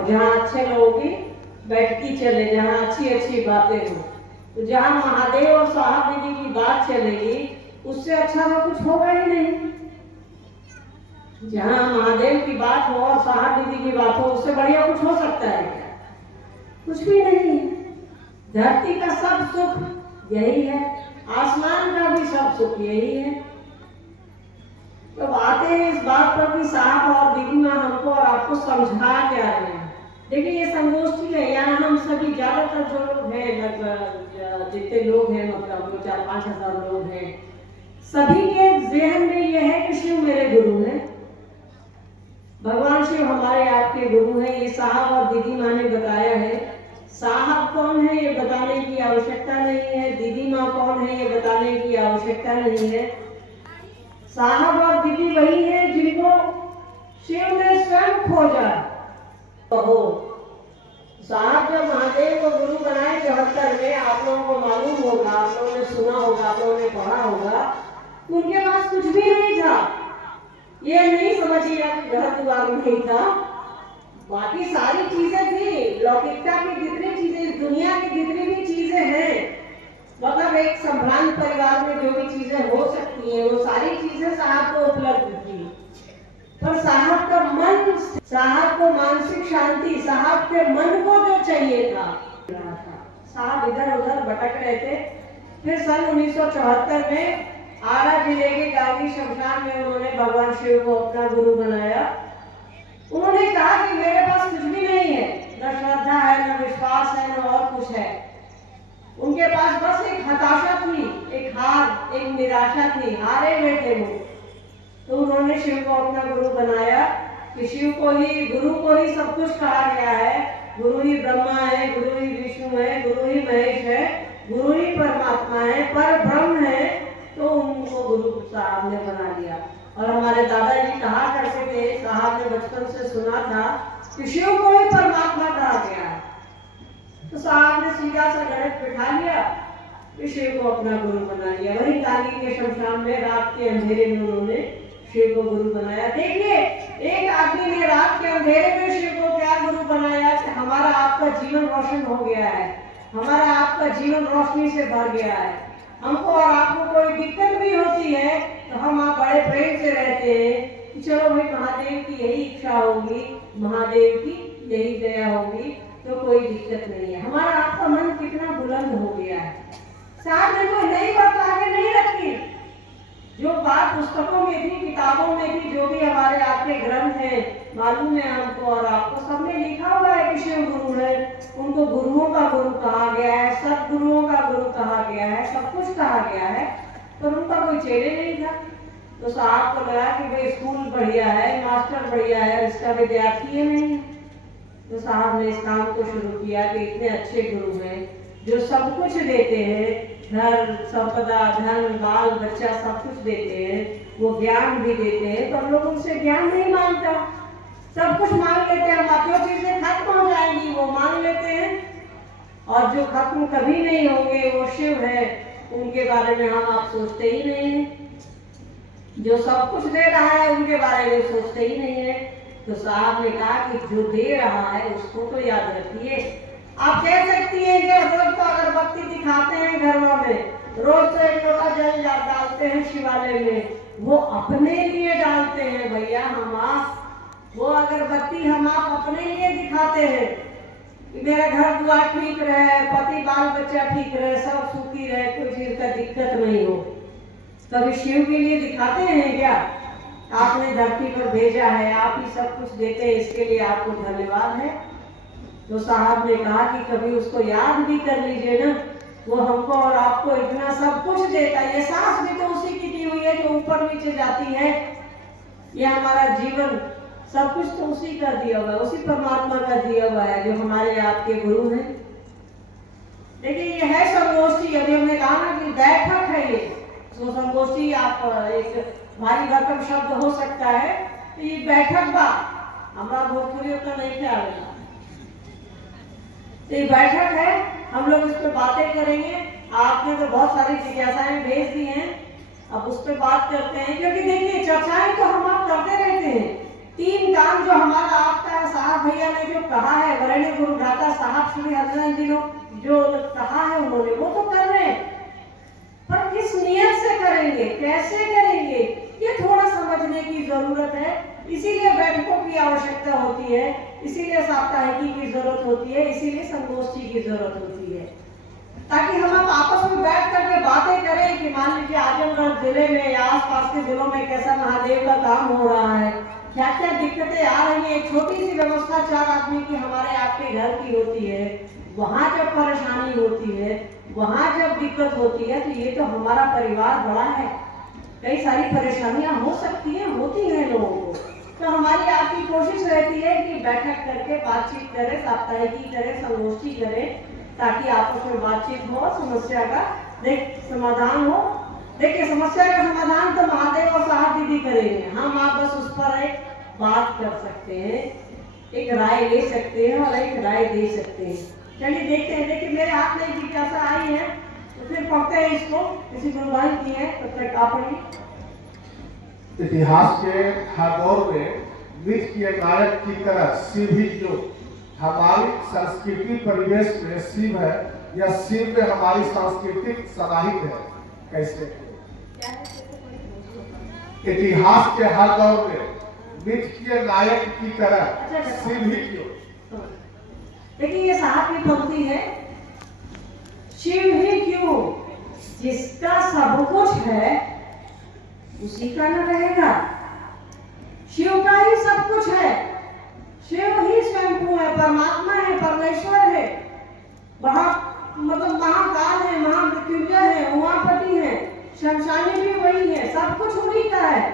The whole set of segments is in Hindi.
हो, जहाँ अच्छे लोगों की बैठकी चले, जहाँ अच्छी अच्छी बातें हो। तो जहाँ महादेव और साहब दीदी की बात चलेगी उससे अच्छा तो कुछ होगा ही नहीं। जहाँ महादेव की बात हो और साहब दीदी की बात हो उससे बढ़िया कुछ हो सकता है क्या? कुछ भी नहीं। धरती का सब सुख यही है, आसमान का भी सब सुख यही है। तो बातें हैं इस बात पर कि साहब और दीदी माँ हमको और आपको समझा क्या रहे हैं। देखिए ये संगोष्ठी है, यहाँ हम सभी ज्यादातर जो लोग हैं, लगभग जितने लोग हैं, मतलब 4-5 हजार लोग हैं, सभी के जहन में ये है कि शिव मेरे गुरु हैं, भगवान शिव हमारे आपके गुरु हैं। ये साहब और दीदी माँ ने बताया है। साहब कौन है ये बताने की आवश्यकता नहीं है, दीदी माँ कौन है ये बताने की आवश्यकता नहीं है। साहब और दीदी वही है जिनको शिव ने स्वयं खोजा। हो साहब जब महादेव को गुरु बनाए 74 में, आप लोगों को मालूम होगा, आप लोगों ने सुना होगा, आप लोगों ने पढ़ा होगा, उनके पास कुछ भी नहीं था। ये नहीं समझिएगा कि घर द्वार नहीं था, बाकी सारी चीजें थी, लौकिकता की जितनी चीजें इस दुनिया की जितनी भी चीजें हैं, मतलब एक संभ्रांत परिवार में जो भी चीजें हो सकती हैं वो सारी चीजें साहब को उपलब्ध थी। पर साहब का मन, साहब को मानसिक शांति, साहब के मन को जो चाहिए था, साहब इधर उधर भटक रहे थे। फिर सन 1974 में आरा जिले के गांधी शमशान में उन्होंने भगवान शिव को अपना गुरु बनाया। उन्होंने कहा कि मेरे पास कुछ भी नहीं है, न श्रद्धा है, न विश्वास है, न और कुछ है। उनके पास बस एक हताशा थी, एक हार, एक निराशा थी, हारे हुए थे वो। तो उन्होंने शिव को अपना गुरु बनाया कि शिव को ही, गुरु को ही सब कुछ कहा गया है। गुरु ही ब्रह्मा है, गुरु ही विष्णु है, गुरु ही महेश है, गुरु ही परमात्मा है, पर ब्रह्म है। तो उनको गुरु साहब ने बना दिया। और हमारे दादाजी कहा करते थे, साहब ने बचपन से सुना था कि शिव को ही परमात्मा कहा गया है। तो साहब ने सीधा सा गणित बिठा लिया, शिव को अपना गुरु बना लिया। वही गांधी के शमशान में रात के अंधेरे में उन्होंने शिव को गुरु बनाया। देखिए एक आदमी ने रात के अंधेरे में शिव को क्या गुरु बनाया कि हमारा आपका जीवन रोशन हो गया है, हमारा आपका जीवन रोशनी से भर गया है। हमको और आपको कोई दिक्कत भी होती है तो हम आप बड़े प्रेम से रहते हैं कि चलो भाई महादेव की यही इच्छा होगी, महादेव की यही दया होगी, तो कोई दिक्कत नहीं है। हमारा आपका मन कितना बुलंद हो गया है। साहब ने कोई नई बात आगे नहीं रखी, जो बात पुस्तकों में थी, किताबों में थी, जो भी हमारे आपके ग्रंथ हैं, मालूम है हमको और आपको, सब में लिखा हुआ है कि शिव गुरु है। उनको गुरुओं का गुरु कहा गया है, सब गुरुओं का गुरु कहा गया है, सब कुछ कहा गया है, पर उनका कोई चेले नहीं था। तो साहब को लगा कि भाई स्कूल बढ़िया है, मास्टर बढ़िया है, इसका विद्यार्थी है नहीं। तो साहब ने इस काम को शुरू किया कि इतने अच्छे गुरु हैं जो सब कुछ देते हैं, घर संपदा, धन, बाल बच्चा सब कुछ देते हैं, वो ज्ञान भी देते हैं, पर लोग उनसे ज्ञान नहीं मांगता, सब कुछ मांग लेते हैं। जो चीजें खत्म हो जाएंगी वो मांग लेते हैं, और जो खत्म कभी नहीं होंगे वो शिव है, उनके बारे में हम आप सोचते ही नहीं है। जो सब कुछ दे रहा है उनके बारे में सोचते ही नहीं है। तो साहब ने कहा कि जो दे रहा है उसको तो याद रखिए। आप कह सकती हैं कि रोज तो अगरबत्ती दिखाते हैं घरों में, रोज तो एक लोटा जल डालते हैं शिवालय में, वो अपने लिए डालते हैं भैया। हम आप वो अगरबत्ती हम आप अपने लिए दिखाते हैं कि मेरा घर द्वार ठीक रहे, पति बाल बच्चा ठीक रहे, सब सुखी रहे, कोई चीज का दिक्कत नहीं हो। कभी शिव के लिए दिखाते हैं क्या? आपने धरती पर भेजा है, आप ही सब कुछ देते हैं, इसके लिए आपको धन्यवाद है। तो साहब ने कहा कि कभी उसको याद भी कर लीजिए ना, वो हमको और आपको इतना सब कुछ देता है। ये सांस भी तो उसी की दी हुई है जो ऊपर नीचे जाती है, ये हमारा जीवन सब कुछ तो उसी का दिया हुआ है, उसी परमात्मा का दिया हुआ है जो हमारे आपके गुरु हैं। देखिए ये है संगोष्ठी। अभी हमने कहा ना कि बैठक है ये, तो संगोष्ठी आप एक भारी भरकम शब्द हो सकता है, तो ये बैठक बा हमारा भोजपुरी उतना नहीं ख्याल है। तो ये बैठक है, हम लोग इस पर बातें करेंगे। आपने तो बहुत सारी जिज्ञासाएं भेज दी हैं, अब उस पर बात करते हैं, क्योंकि देखिए चर्चाएं तो हम आप करते रहते हैं। तीन काम जो हमारा आपका साहब भैया ने जो कहा है, वरेण्य गुरु भ्राता साहब श्री हरिनारायण जी ने जो कहा है उन्होंने, वो तो कर रहे हैं, पर किस नियत से करेंगे, कैसे करेंगे, ये थोड़ा समझने की जरूरत है। इसीलिए बैठकों की आवश्यकता होती है, इसीलिए साप्ताहिकी की जरूरत होती है, इसीलिए संगोष्ठी की जरूरत होती है, ताकि हम आपस में बैठ करके बातें करें कि मान लीजिए आजमगढ़ जिले में या आसपास के जिलों में कैसा महादेव का काम हो रहा है, क्या क्या दिक्कतें आ रही है। एक छोटी सी व्यवस्था 4 आदमी की हमारे आपके घर की होती है, वहां जब परेशानी होती है, वहां जब दिक्कत होती है, तो ये तो हमारा परिवार बड़ा है, कई सारी परेशानियां हो सकती हैं, होती हैं लोगों को। तो हमारी आपकी कोशिश रहती है कि बैठक करके बातचीत करें, साप्ताहिकी करें, संगोष्ठी करें, ताकि आपस में बातचीत हो, समस्या का समाधान हो। देखिए, समस्या का समाधान तो महादेव और साहब दीदी करेंगे, हम आप बस उस पर एक बात कर सकते हैं, एक राय ले सकते हैं और एक राय दे सकते हैं। चलिए देखते हैं। देखिए, मेरे हाथ में एक जिज्ञासा आई है, तो फिर पढ़ते हैं इसको, किसी गुरुभाई की है, तब तक आप पढ़िए। इतिहास के हर दौर में मिथ के नायक की तरह शिव ही जो हमारी संस्कृति परिवेश में शिव है, या शिव में हमारी सांस्कृतिक समाहित है। कैसे? इतिहास के हर दौर में मिथ के नायक की तरह शिव ही क्यों? देखिए, ये साहब की पंक्ति है, शिव ही क्यों, जिसका सब कुछ है उसी का न रहेगा। शिव का ही सब कुछ है, शिव ही स्वयं है, परमात्मा है, परमेश्वर है, मतलब महाकाल है, महामृत्युंजय है, उमापति है, शमशानी भी वही है, सब कुछ उन्हीं का है।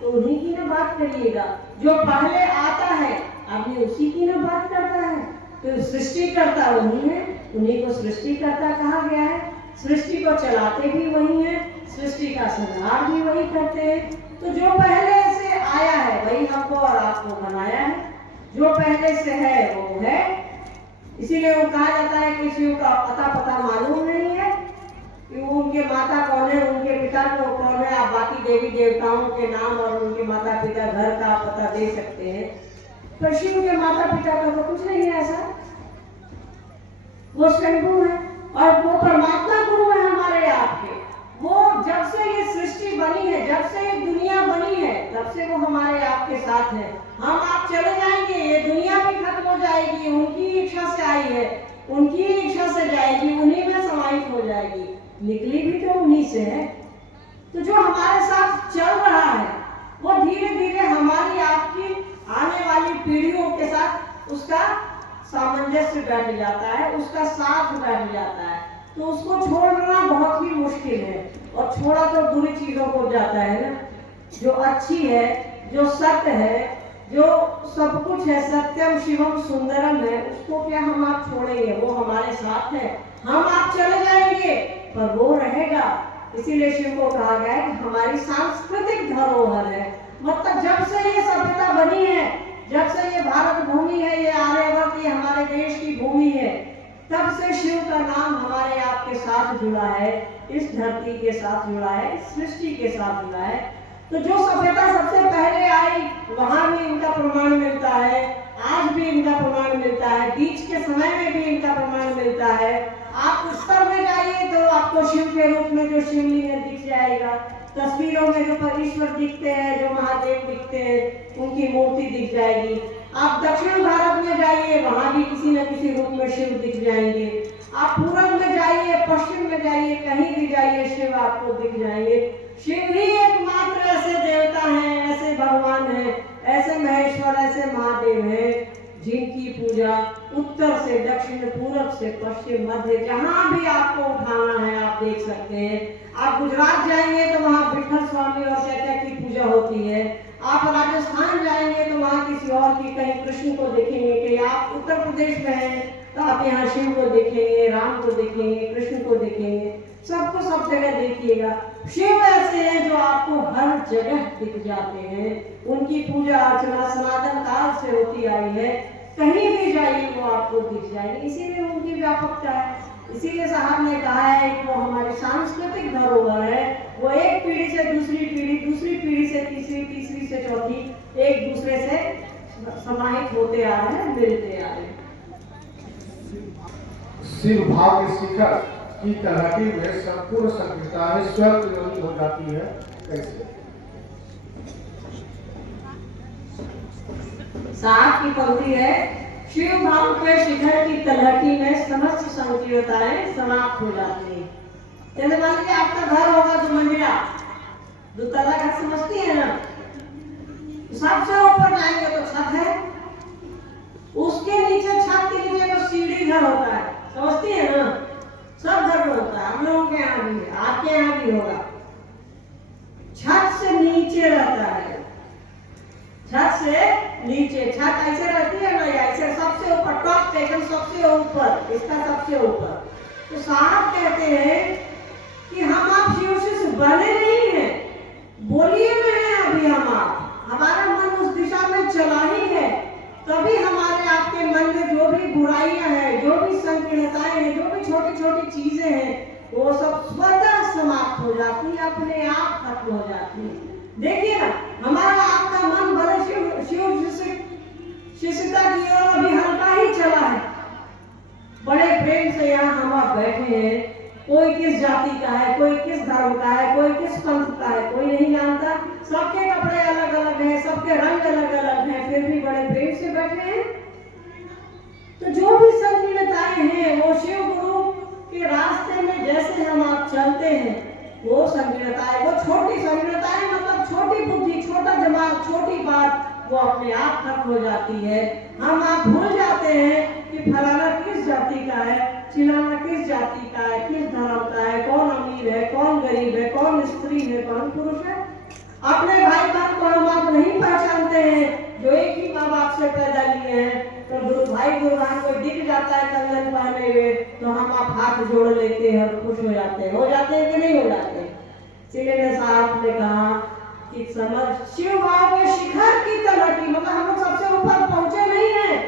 तो उन्हीं की ना बात करिएगा। जो पहले आता है आदमी उसी की ना बात करता है। तो सृष्टि करता वही है, उन्हीं को सृष्टि करता कहा गया है। सृष्टि को चलाते भी वही है, सृष्टि का संहार भी वही करते हैं। तो जो पहले से आया है वही हमको और आपको बनाया है, जो पहले से है वो है। इसीलिए वो कहा जाता है कि शिव का पता मालूम नहीं है कि वो उनके माता कौन है, उनके पिता को कौन है। आप बाकी देवी देवताओं के नाम और उनके माता पिता घर का पता दे सकते हैं, पर शिव के माता पिता का तो कुछ नहीं है ऐसा। वो स्वयंभू है और वो परमात्मा गुरु है हमारे आपके। वो जब से ये सृष्टि बनी है, जब से ये दुनिया बनी है, तब से वो हमारे आपके साथ है। हम आप चले जाएंगे, ये दुनिया भी खत्म हो जाएगी, उनकी इच्छा से आई है, उनकी इच्छा से जाएगी, उन्हीं में समाहित हो जाएगी, निकली भी तो उन्हीं से है। तो जो हमारे साथ चल रहा है वो धीरे धीरे हमारी आपकी आने वाली पीढ़ियों के साथ उसका सामंजस्य बैठ जाता है, उसका साथ बैठ जाता है। तो उसको छोड़ना बहुत ही मुश्किल है, और छोड़ा तो बुरी चीजों को जाता है ना। जो अच्छी है, जो सत्य है, जो सब कुछ है, सत्यम शिवम सुंदरम है, उसको क्या हम आप छोड़ेंगे? वो हमारे साथ है। हम आप चले जाएंगे पर वो रहेगा। इसीलिए शिव को कहा गया है कि हमारी सांस्कृतिक धरोहर है। मतलब जब से ये सभ्यता बनी है, जब से ये भारत भूमि है, ये आर्यवर्त, ये हमारे देश की भूमि है, तब से शिव का नाम हमारे आपके साथ जुड़ा है, इस धरती के साथ जुड़ा है, इस सृष्टि के साथ जुड़ा है। तो जो सभ्यता सबसे पहले आई वहां भी इनका प्रमाण मिलता है, आज भी इनका प्रमाण मिलता है, बीच के समय में भी इनका प्रमाण मिलता है। आप उत्तर में जाइए तो आपको शिव के रूप में जो शिवलिंग दिख जाएगा, तस्वीरों में जो ईश्वर दिखते हैं, जो महादेव दिखते हैं, उनकी मूर्ति दिख जाएगी। आप दक्षिण भारत में जाइए, वहां भी किसी न किसी रूप में शिव दिख जाएंगे। आप पूरब में जाइए, पश्चिम में जाइए, कहीं भी जाइए शिव आपको दिख जाएंगे। शिव ही एकमात्र ऐसे देवता हैं, ऐसे भगवान हैं, ऐसे महेश्वर, ऐसे महादेव हैं, जिनकी पूजा उत्तर से दक्षिण, पूरब से पश्चिम, मध्य, जहां भी आपको उठाना है आप देख सकते हैं। आप गुजरात जाएंगे तो वहाँ विठल स्वामी और चाचा की पूजा होती है। आप राजस्थान जाएंगे तो वहाँ किसी और की, कहीं कृष्ण को देखेंगे। कि आप उत्तर प्रदेश में हैं तो आप यहाँ शिव को देखेंगे, राम को देखेंगे, कृष्ण को देखेंगे, सबको सब जगह देखिएगा। शिव ऐसे हैं जो आपको हर जगह दिख जाते हैं। उनकी पूजा अर्चना सनातन काल से होती आई है, कहीं भी जाइए वो आपको दिख जाएंगे। इसीलिए उनकी व्यापकता है। इसीलिए साहब ने कहा है कि वो हमारी सांस्कृतिक धरोहर है। वो एक पीढ़ी से दूसरी पीढ़ी, दूसरी पीढ़ी से तीसरी, तीसरी से चौथी, एक दूसरे से समाहित होते आ रहे हैं, मिलते आ रहे हैं। शिव भाव के शिखर की तलहटी में संपूर्ण संकीर्णताएं स्वयं योगी हो जाती है। कैसे? सात की पंक्ति है, शिव भाव के शिखर की तलहटी में समस्त संकीर्णताएं समाप्त हो जाती है। जैसे मान लीजिए आपका घर होगा 2 मंजिला, 2 तला घर समझती है ना, सबसे ऊपर जाएंगे तो छत है, उसके नीचे छत के नीचे तो सीढ़ी घर होता है, समझती है ना। सब घर में होता है, हम लोगों के यहाँ भी है, आपके यहाँ भी होगा। छत से नीचे रहता है, छत से नीचे, छत ऐसे रहती है ना, ऐसे सबसे ऊपर, टॉप पे एकदम सबसे ऊपर, इसका सबसे ऊपर। तो साहब कहते हैं कि हम आप शिव से बने नहीं हैं, बोलिए में हैं अभी हम आप, हमारा मन उस दिशा में चला ही है, तभी हमारे आपके मन में जो भी बुराइयां हैं, जो भी संकीर्णताएं हैं, जो भी छोटी छोटी चीजें हैं, वो सब स्वतः समाप्त हो जाती है, अपने आप खत्म हो जाती है। देखिए ना, हमारा आपका मन भले शिष्यता की ओर अभी हल्का ही चला है, बड़े प्रेम से यहाँ हम आप बैठे हैं, कोई किस जाति का है, कोई किस धर्म का है, कोई किस पंथ का है, कोई नहीं जानता, सबके कपड़े अलग अलग हैं, सबके रंग अलग अलग हैं, फिर भी बड़े प्रेम से बैठे हैं। तो जो भी संकीर्णताएं हैं, वो शिव गुरु के रास्ते में जैसे हम आप चलते हैं, वो संकीर्णताएं, वो छोटी संकीर्णताएं मतलब छोटी बुद्धि, छोटा दिमाग, छोटी बात, वो अपने आप खत्म हो जाती है। हम आप भूल जाते हैं कि फलाना किस जाति का है, चिलाना किस जाति का है, किस धर्म का है, कौन अमीर है, कौन गरीब है, कौन स्त्री है, कौन पुरुष है। अपने भाई बहन को हम आप नहीं पहचानते हैं, जो एक ही माँ बाप से पैदा लिए हैं। तो गुरु भाई गुरु बहन को दिख जाता है कंगन पहने हुए, तो हम आप हाथ जोड़ लेते हैं और खुश हो जाते हैं। हो जाते हैं कि नहीं हो जाते? इसलिए साहब ने कहा कि समझ शिव भाव के शिखर की तलहटी, मतलब हम लोग सबसे ऊपर पहुंचे नहीं है,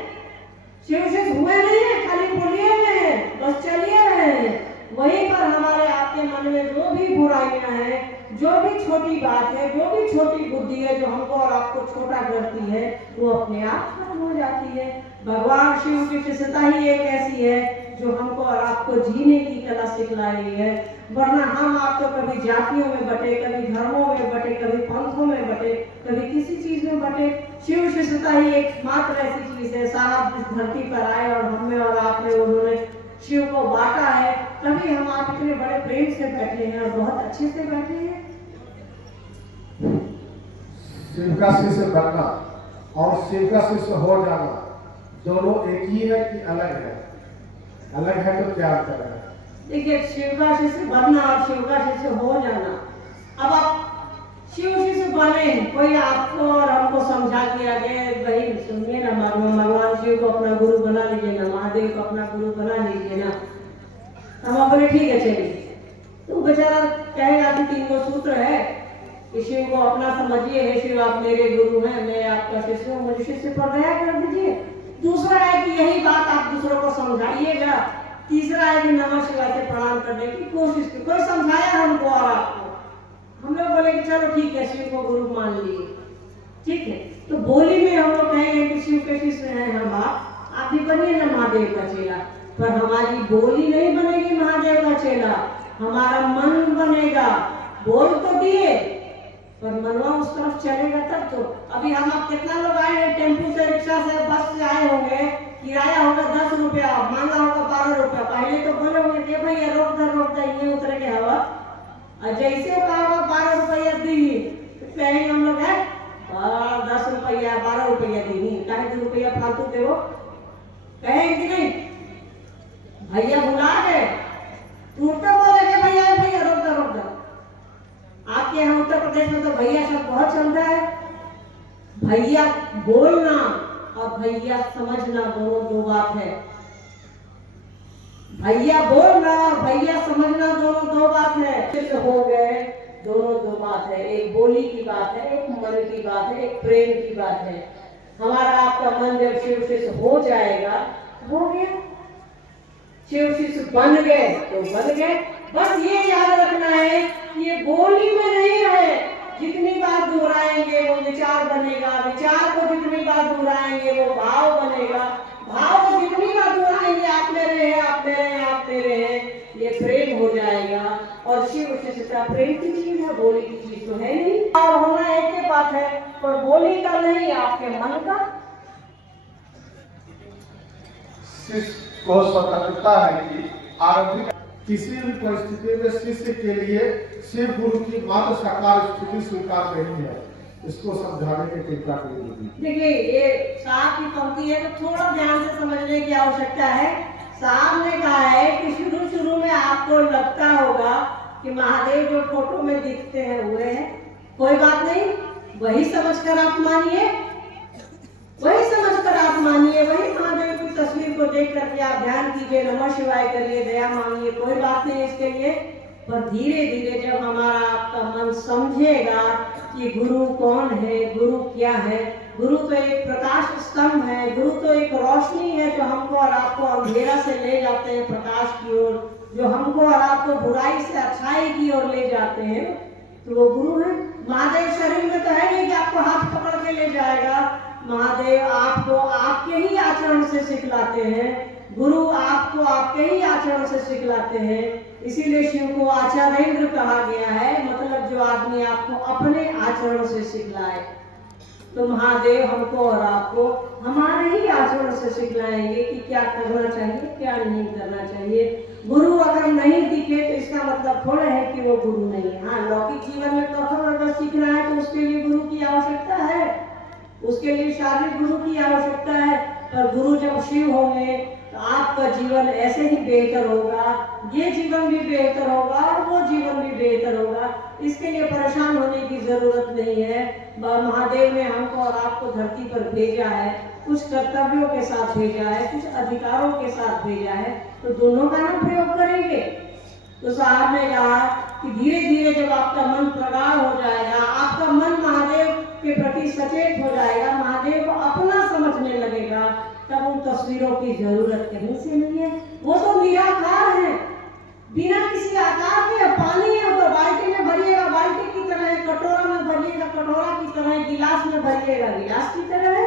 शिव से हुए नहीं है, खाली बोलिए में है, बस चलिए रहे हैं। वहीं पर हमारे आपके मन में जो भी बुराइयां हैं, जो भी छोटी बात है, जो भी छोटी बुद्धि है, जो हमको और आपको छोटा करती है, वो अपने आप खत्म हो जाती है। भगवान शिव की शिष्यता ही एक ऐसी है जो हमको और आपको जीने की कला सिखला रही है। वरना हम आप तो कभी जातियों में बटे, कभी धर्मों में बटे, कभी पंथों में बटे, कभी किसी चीज में बटे। शिव शिष्यता ही एकमात्र ऐसी चीज है। साहब इस धरती पर आए और हमें और आपने, उन्होंने शिव को बांटा है, तभी हम आप इतने बड़े प्रेम से बैठे हैं और बहुत अच्छे से बैठे हैं। शिव का शिष्य बनना और शिव का शिष्य हो जाना दोनों एक ही है कि अलग है? अलग है तो क्या अंतर है? देखिए, शिव का शिष्य बनना और शिव का शिष्य हो जाना, अब आप शिव शिष्य बने, कोई आपको और हमको समझा दिया गया, भाई सुनिए ना, भगवान शिव को अपना गुरु बना लीजिए ना, महादेव को अपना गुरु बना लीजिए ना। हम अपने ठीक है चलिए, तो बेचारा कहेगा कि 3 गो सूत्र है कि शिव को अपना समझिए, हे शिव आप मेरे गुरु हैं, मैं आपका शिष्य हूँ, मुझे शिष्य पर दया कर दीजिए। दूसरा है कि यही बात आप दूसरों को समझाइएगा। तीसरा है कि नमः शिवाय से प्रणाम करने की कोशिश की। कोई समझाया हमको और आपको, हम लोग बोले कि चलो ठीक है, शिव को गुरु मान लिए, ठीक है। तो बोली में हम लोग कहेंगे कि शिव के शिष्य हैं हम आप भी बनिए ना महादेव का चेला, पर हमारी बोली नहीं बनेगी महादेव का चेला, हमारा मन बनेगा। बोल तो दिए पर मनवा उस तरफ चलेगा तब तो। अभी हम आप कितना लोग आए हैं, टेम्पू से, रिक्शा से, बस से आए होंगे, किराया होगा 10 रुपया, मांगा होगा 12 रुपया। पहले तो बोले होंगे कि भैया रोक दर ये उतरे के हवा, और जैसे कहा होगा 12 रुपया दी, तो कहेंगे हम लोग है 10 रुपया 12 रुपया दी, कहे 2 रुपया फालतू दे, वो कहेंगे कि नहीं? भैया बुला गए, टूटते बोलेंगे भैया भैया रोक दर। आपके यहाँ उत्तर प्रदेश में तो भैया शब्द बहुत चलता है। भैया बोलना और भैया समझना दोनों 2 बात है। भैया बोलना और भैया समझना दोनों 2 बात है। शिष्य हो गए दोनों 2 बात है, एक बोली की बात है, एक मन की बात है, एक प्रेम की बात है। हमारा आपका मन जब शिव शिष्य हो जाएगा, हो गया। शिव शिष्य बन गए तो बन गए। बस ये याद रखना है, ये बोली में नहीं है, जितनी बार दोहराएंगे वो विचार बनेगा, विचार को जितनी बार दोहराएंगे वो भाव बनेगा, भाव को जितनी बार दोहराएंगे आप मेरे हैं, आप मेरे हैं, आप मेरे हैं, ये प्रेम हो जाएगा। और शिव शिष्यता प्रेम की चीज है, बोली की चीज तो है नहीं। और होना एक ही बात है, पर बोली का नहीं, आपके मन का। शिष्य को स्वतंत्रता है कि आरंभिक किसी भी परिस्थिति में शिष्य के लिए शिव गुरु की मात्र साकार स्थिति स्वीकार नहीं है। इसको समझाने की कृपा करिए। देखिए, ये साहब की पंक्ति है तो थोड़ा ध्यान से समझने की आवश्यकता है। साहब ने कहा है कि शुरू में आपको लगता होगा कि महादेव जो फोटो में दिखते हैं हुए हैं, कोई बात नहीं, वही समझकर आप मानिए, वही समझकर आप मानिए, वही महादेव की तस्वीर को देख करके आप ध्यान कीजिए, नमः शिवाय करिए, दया मांगिए, कोई बात नहीं इसके लिए। पर धीरे धीरे जब हमारा आपका मन समझेगा कि गुरु कौन है, गुरु क्या है, गुरु तो एक प्रकाश स्तंभ है, गुरु तो एक रोशनी है जो हमको और आपको अंधेरा से ले जाते हैं प्रकाश की ओर, जो हमको और आपको बुराई से अच्छाई की ओर ले जाते हैं, तो वो गुरु है। महादेव शरीर में तो है नहीं कि आपको हाथ पकड़ के ले जाएगा। महादेव आपको आपके ही आचरण से सिखलाते हैं, गुरु आपको आपके ही आचरण से सिखलाते हैं। इसीलिए शिव को आचार्येंद्र कहा गया है, मतलब जो आदमी आपको अपने आचरण से सिखलाए। तो महादेव हमको और आपको हमारे ही आचरण से सिखलाएंगे कि क्या करना चाहिए, क्या नहीं करना चाहिए। गुरु अगर नहीं दिखे तो इसका मतलब थोड़ा है कि वो गुरु नहीं है। हाँ, लौकिक जीवन में कथन अगर सीखना है तो उसके लिए गुरु की आवश्यकता है, उसके लिए शारीरिक गुरु की आवश्यकता है। पर गुरु जब शिव होंगे तो आपका जीवन ऐसे ही बेहतर होगा, ये जीवन भी बेहतर होगा और वो जीवन भी बेहतर होगा। इसके लिए परेशान होने की जरूरत नहीं है। महादेव ने हमको और आपको धरती पर भेजा है, कुछ कर्तव्यों के साथ भेजा है, कुछ अधिकारों के साथ भेजा है, तो दोनों का ना प्रयोग करेंगे। तो साहब ने कहा कि धीरे धीरे जब आपका मन प्रगाढ़ हो जाएगा, आपका मन महादेव के प्रति सचेत हो जाएगा, महादेव को अपना समझने लगेगा, तब उन तस्वीरों की जरूरत कहीं से नहीं है। वो तो निराकार है, बिना किसी आकार के। पानी है तो बाल्टी में भरिएगा बाल्टी की तरह है, कटोरा में भरिएगा कटोरा की तरह है, गिलास में भरिएगा गिलास की तरह है,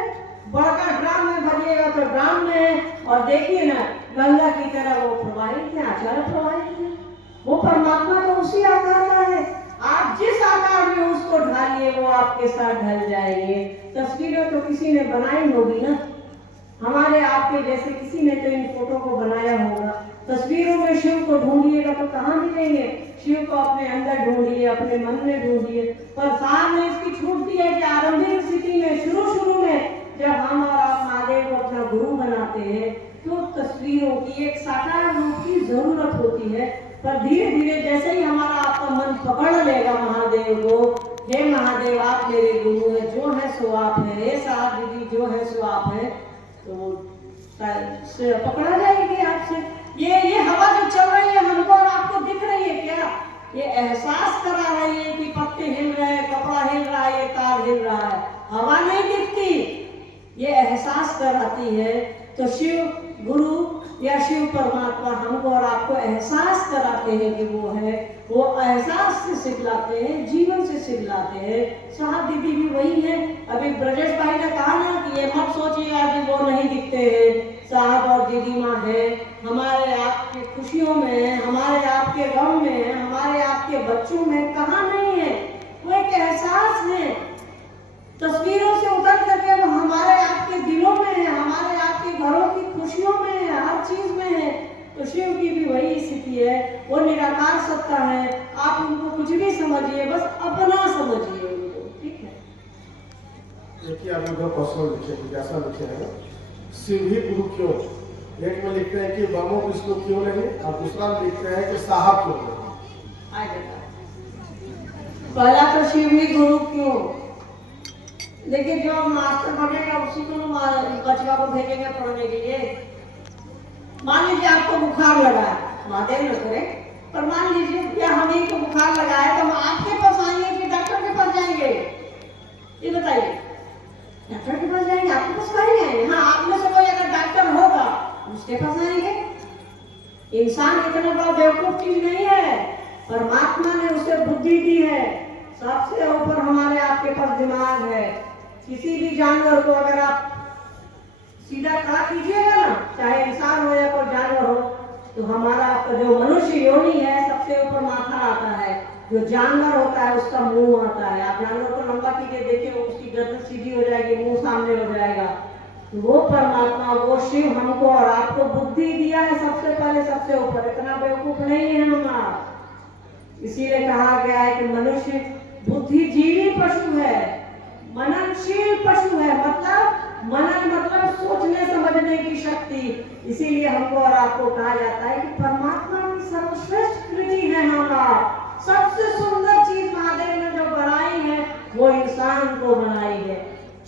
बड़का ड्राम में भरिएगा तो ड्राम में है। और देखिए ना, गंगा की तरह वो प्रवाहित है, आचार्य प्रवाहित है। वो परमात्मा तो उसी आकार का है, आप जिस आकार में उसको ढालिए वो आपके साथ ढल जाएंगे। तस्वीरें तो किसी ने बनाई होगी ना, हमारे आपके जैसे किसी ने तो इन फोटो को बनाया होगा। तस्वीरों में शिव को ढूंढिएगा तो कहाँ मिलेंगे? शिव को अपने अंदर ढूंढिए, अपने मन में ढूंढिए। पर साहब ने इसकी छूट दी है कि आरंभिक स्थिति में शुरू में जब हम और आप महादेव को अपना गुरु बनाते हैं तो तस्वीरों की एक साकार रूप की जरूरत होती है। पर धीरे धीरे जैसे ही हमारा आपका मन पकड़ लेगा महादेव को, हे महादेव आप मेरे गुरु है, जो है सो आप है, हे साहब दीदी जो है सो आप है, तो पकड़ा जाएगी आपसे। ये हवा जो चल रही है हमको और आपको दिख रही है क्या? ये एहसास करा रही है कि पत्ते हिल रहे हैं, कपड़ा हिल रहा है, ये तार हिल रहा है, हवा नहीं दिखती, ये एहसास कराती है। तो शिव गुरु या शिव परमात्मा हमको और आपको एहसास कराते हैं कि वो है, वो एहसास से सिखलाते हैं, जीवन से सिखलाते हैं। साहब दीदी भी वही है। अभी ब्रजेश भाई ने कहा ना कि ये मत सोचिएगा कि वो नहीं दिखते हैं, साहब और दीदी माँ है, हमारे आपके खुशियों में, हमारे आपके गम में, हमारे आपके बच्चों में, कहाँ नहीं है, वो एक एहसास है। तस्वीरों से उतर करके वो हमारे आपके दिलों में है, हमारे आपके घरों की खुशियों में है, हर चीज में है। तो शिव की भी वही स्थिति है, वो निराकार सत्ता है। आप उनको कुछ भी समझिए, बस अपना समझिए उनको, ठीक है। देखिए अभी दो क्वेश्चन लिखे, जिज्ञासा लिखे हैं, शिव ही गुरु क्यों? एक में लिखते हैं कि ब्रह्मो विष्णु क्यों नहीं, और दूसरा में लिखते हैं कि साहब क्यों नहीं। पहला तो शिव ही गुरु क्यों? देखिए जो मास्टर बनेगा उसी को बच्चा को भेजेंगे पढ़ने के लिए। मान लीजिए आपको बुखार लगा है, महादेव न करे, पर मान लीजिए क्या हमें को बुखार लगा है तो हम आपके पास आएंगे कि डॉक्टर के पास जाएंगे? ये बताइए, डॉक्टर के पास जाएंगे, आपके पास कहीं आएंगे? हाँ, आप में से कोई अगर डॉक्टर होगा उसके पास आएंगे। इंसान इतना बड़ा बेवकूफ चीज नहीं है, परमात्मा ने उसे बुद्धि दी है, सबसे ऊपर हमारे आपके पास दिमाग है। किसी भी जानवर को अगर आप सीधा खड़ा कीजिएगा ना, चाहे इंसान हो या कोई जानवर हो, तो हमारा आपका जो मनुष्य योनि है सबसे ऊपर माथा आता है। जो जानवर होता है उसका मुंह आता है। आप जानवर को लंबा कीजिए, देखिए उसकी गर्दन सीधी हो जाएगी, मुंह सामने हो जाएगा। तो वो परमात्मा, वो शिव हमको और आपको बुद्धि दिया है सबसे पहले, सबसे ऊपर। इतना बेवकूफ नहीं है हम आप। इसीलिए कहा गया है कि मनुष्य बुद्धिजीवी पशु है, मननशील पशु है। मतलब मनन मतलब सोचने समझने की शक्ति। इसीलिए हमको और आपको कहा जाता है कि परमात्मा की सर्वश्रेष्ठ कृति है हम आप। सबसे सुंदर चीज महादेव ने जो बनाई है वो इंसान को बनाई है।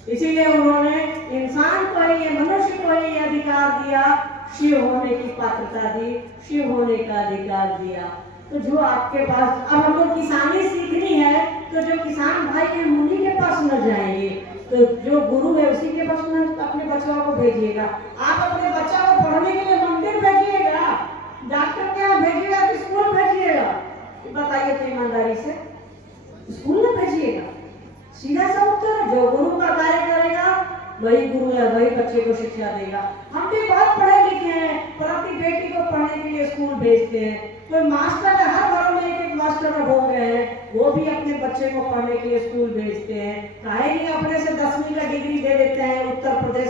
इसीलिए उन्होंने इंसान को ही, मनुष्य को ही अधिकार दिया, शिव होने की पात्रता दी, शिव होने का अधिकार दिया। तो जो आपके पास, अब हमको किसानी सीखनी है तो जो किसान भाई के मुनि के पास न जाएंगे, तो जो गुरु है उसी के पास अपने बच्चों को भेजिएगा। आप अपने बच्चा को पढ़ने के लिए मंदिर भेजिएगा, डॉक्टर के यहाँ भेजिएगा कि स्कूल भेजिएगा? बताइए तो ईमानदारी से, स्कूल में भेजिएगा। सीधा सा उत्तर, जो गुरु का कार्य करेगा वही गुरु है, वही बच्चे को शिक्षा देगा। हम भी बहुत पढ़े लिखे हैं, पर अपनी बेटी को पढ़ने के लिए स्कूल भेजते हैं। कोई मास्टर है, हर घरों में एक एक मास्टर हो गए हैं, वो भी अपने बच्चे को पढ़ने के लिए स्कूल भेजते हैं। काहे नहीं अपने से 10वीं का डिग्री दे देते हैं? उत्तर प्रदेश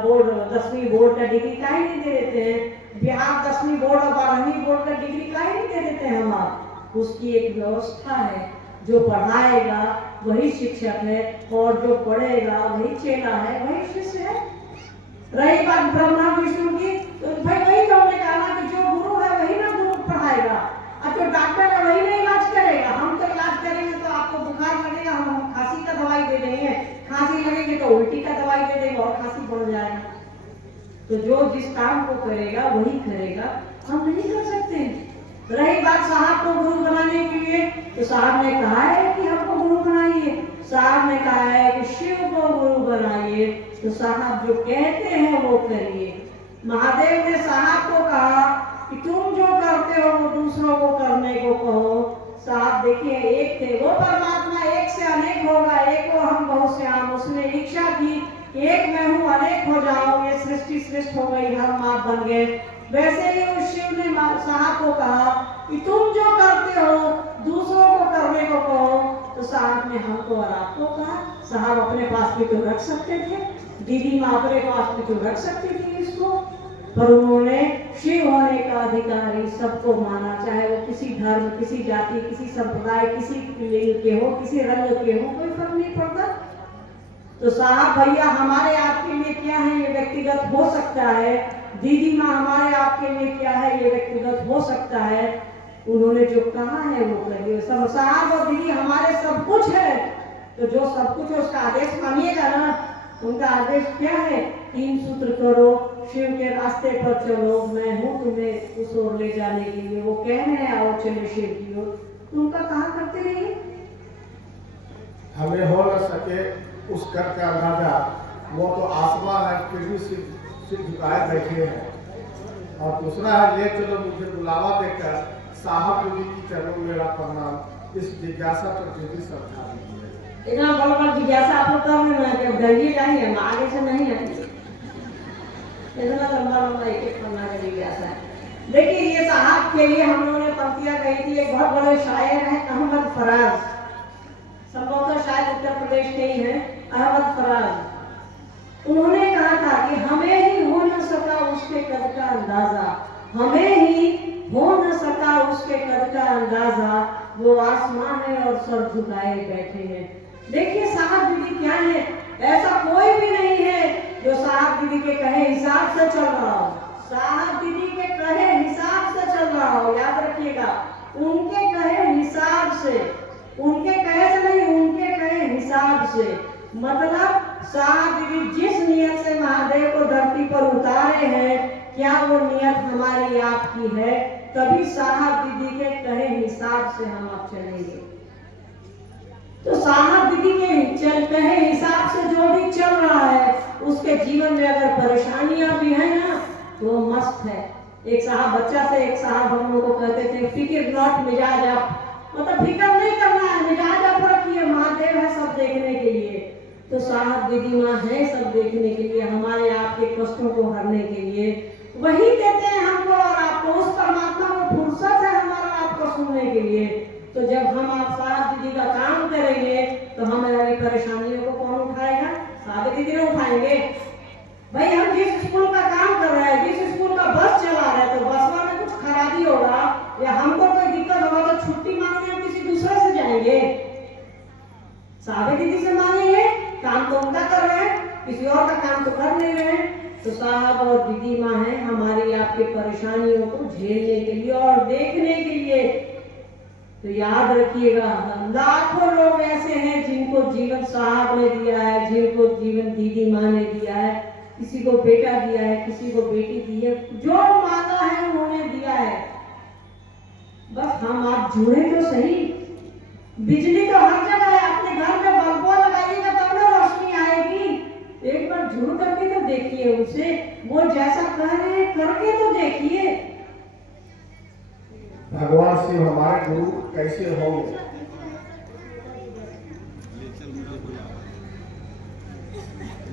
बोर्ड 10वीं बोर्ड का डिग्री काहे नहीं दे देते हैं? बिहार 10वीं बोर्ड और 12वीं बोर्ड का डिग्री काहे नहीं दे देते हैं हम आप? उसकी एक व्यवस्था है। जो पढ़ाएगा वही शिक्षक है, और जो पढ़ेगा वही चेला है, वही शिष्य है। रही बात ब्रह्मा विष्णु की, तो भाई वही तो हमने कहा ना कि जो गुरु है वही ना गुरु पढ़ाएगा, और जो डॉक्टर है वही ना इलाज करेगा। हम तो इलाज करेंगे तो आपको बुखार लगेगा, हम खांसी का दवाई दे देंगे, खांसी लगेगी तो उल्टी का दवाई दे देंगे और खांसी बढ़ जाएगा। तो जो जिस काम को करेगा वही करेगा, हम नहीं कर सकते। रही बात साहब को गुरु बनाने के लिए, तो साहब ने कहा है कि हमको गुरु बनाइए, साहब ने कहा है कि शिव को गुरु बनाइए, तो साहब जो कहते हैं वो करिए। महादेव ने साहब को कहा कि तुम जो करते हो वो दूसरों को करने को कहो। साहब देखिए एक थे, वो परमात्मा एक से अनेक होगा, एक को हम बहुत से हम। उसने इच्छा की एक मैं हूँ अनेक हो जाऊं, ये सृष्टि श्रेष्ठ हो गई, हम आप बन गए। वैसे ही उस शिव ने साहब को कहा कि तुम जो करते हो दूसरों को करने को कहो। तो साहब ने हमको और आपको कहा, साहब अपने पास भी तो रख सकते थे, दीदी माँ अपने पास भी तो रख सकती थी इसको, पर उन्होंने शिव होने का अधिकारी सबको माना, चाहे वो किसी धर्म, किसी जाति, किसी संप्रदाय, किसी लिंग के हो, किसी रंग के हो, कोई फर्क नहीं पड़ता। तो साहब भैया हमारे आपके लिए क्या है ये व्यक्तिगत हो सकता है, दीदी माँ हमारे आपके लिए क्या है ये व्यक्तिगत हो सकता है। उन्होंने जो कहा है वो करिए। सब साहब और दीदी हमारे सब कुछ है, तो जो सब कुछ है उसका आदेश मानिएगा ना। उनका आदेश क्या है? 3 सूत्र करो, शिव के रास्ते पर चलो, मैं हूँ तुम्हें उस ओर ले जाने के लिए। वो कह रहे हैं आओ चले शिव की ओर, तो उनका कहा करते रहिए। हमें हो न सके उस कर का अंदाजा, वो तो आसमान है फिर भी सिर्फ झुकाए बैठे हैं। और दूसरा है ले चलो मुझे बुलावा देकर, साहब जी की चलो मेरा प्रणाम, इस जिज्ञासा पर भी श्रद्धा दीजिए। इतना बड़ा जिज्ञासा आप लोग कर रहे हैं कि डरिए जाइए, हम आगे से नहीं आएंगे। इतना लंबा लंबा एक एक पन्ना का जिज्ञासा है। देखिए ये साहब के लिए हम लोगों ने पंक्तियां कही थी। एक बहुत बड़े शायर हैं अहमद फराज, संभवतः शायद उत्तर प्रदेश के ही हैं, अहमद फराज। उन्होंने कहा था कि हमें ही हो न सका उसके कद का अंदाजा, हमें ही हो न सका उसके कद का अंदाजा, वो आसमां है और सर झुकाए बैठे हैं। देखिए साहब दीदी क्या है, ऐसा कोई भी नहीं है जो साहब दीदी के कहे हिसाब से चल रहा हो, साहब दीदी के कहे हिसाब से चल रहा हो। याद रखिएगा, उनके कहे हिसाब से, उनके कहे से नहीं, उनके कहे हिसाब से। मतलब साहब दीदी जिस नियत से महादेव को धरती पर उतारे हैं, क्या वो नियत हमारी आपकी है? तभी साहब दीदी के कहे हिसाब से हम अब चलेंगे। तो साहब दीदी के कहे हिसाब से जो भी चल रहा है, उसके जीवन में अगर परेशानियां भी है ना, तो वो मस्त है। एक साहब बच्चा से एक साहब हम लोग को कहते थे, फिक्र नॉट मिजाज आप मतलब फिक्र नहीं करना है, मिजाज आप रखिए, महादेव है सब देखने के लिए। तो साहब दीदी माँ है सब देखने के लिए, हमारे आपके कष्टों को हरने के लिए वही देते हैं हमको और आपको। उस परमात्मा को फुर्सत है हमारा आपको सुनने के लिए। तो जब हम आप साहब दीदी का काम करेंगे तो हमारी परेशानियों को कौन उठाएगा? साहब दीदी नहीं उठाएंगे। भाई हम जिस स्कूल का काम कर रहे हैं, जिस स्कूल का बस चला रहे हैं, तो बस में कुछ खराबी होगा या हमको कोई दिक्कत होगा तो छुट्टी मांगने हम किसी दूसरे से जाएंगे? साहब दीदी से मांगेंगे? काम तो उनका कर रहे हैं, किसी और का काम तो कर नहीं रहे हैं। तो साहब और दीदी माँ है हमारी आपके परेशानियों को झेलने के लिए और देखने के लिए। तो याद रखिएगा, लाखों लोग ऐसे हैं जिनको जीवन साहब ने दिया है, जिनको जीवन दीदी माँ ने दिया है। किसी को बेटा दिया है, किसी को बेटी दी है, जो मांगा है उन्होंने दिया है। बस हम आप जुड़े तो सही। बिजली तो हर जगह है, अपने घर में बल्ब लगाइएगा तब ना रोशनी आएगी। एक बार जुड़ करके तो देखिए उनसे, वो जैसा कह रहे हैं करके तो देखिए। भगवान शिव हमारे गुरु कैसे होंगे?